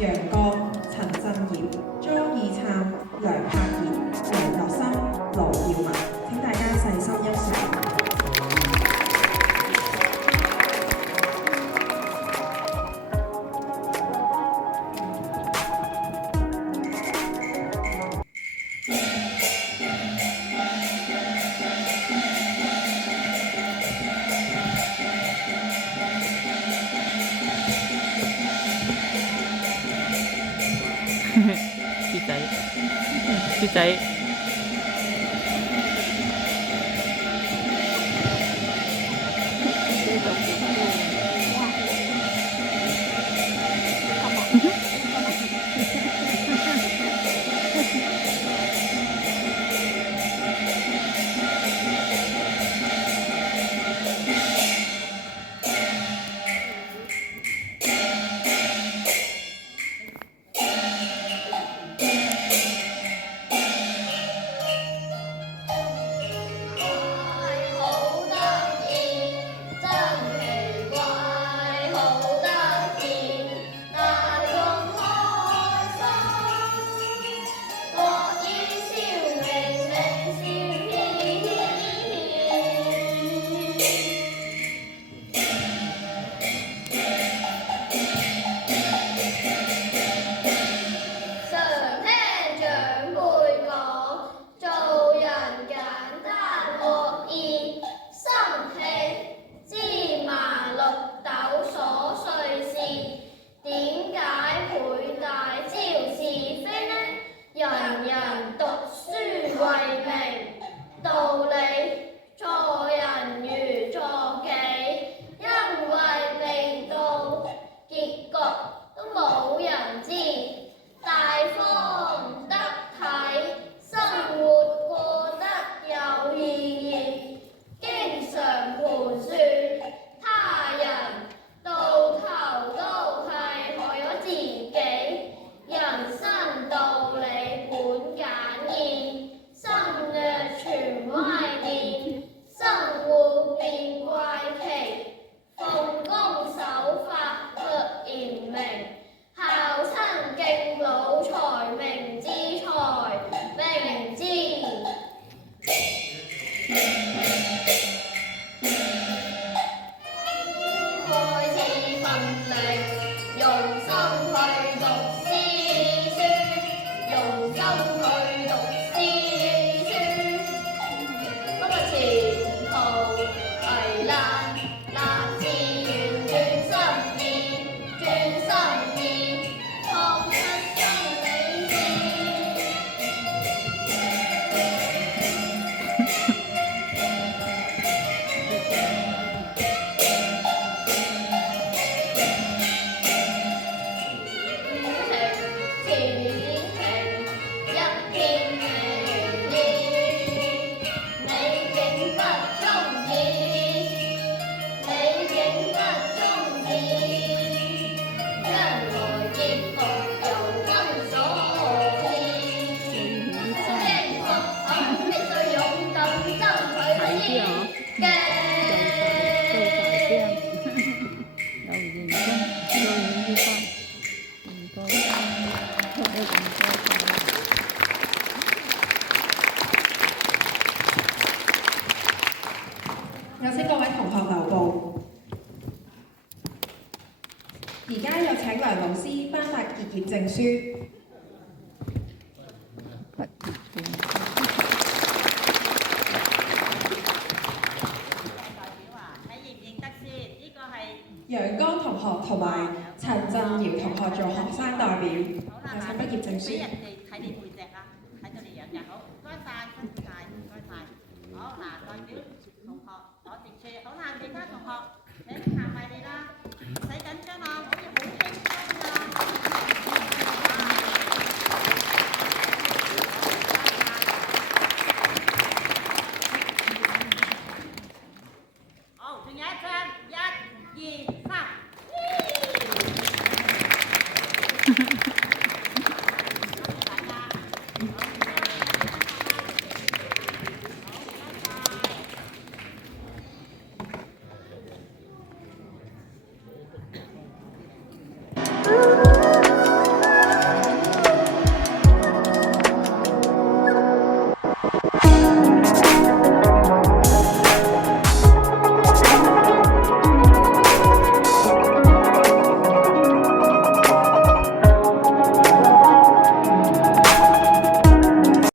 楊絳、陳振業、張以燦、梁柏賢、黎樂森、羅耀文。請大家細心欣賞。豬仔，豬仔。有請各位同學留步。而家有請梁老師頒發結業證書。楊絳同學同埋陳振堯同學做學生代表，有請畢業證書。俾人哋睇你背脊啊，睇到你樣就好，唔該晒，唔該晒，唔該晒。好嗱，代表同學攞證書，好啦，其他同學請行埋嚟啦，唔使緊張啊，可以好輕鬆啊。好，仲有一張，1、2、3。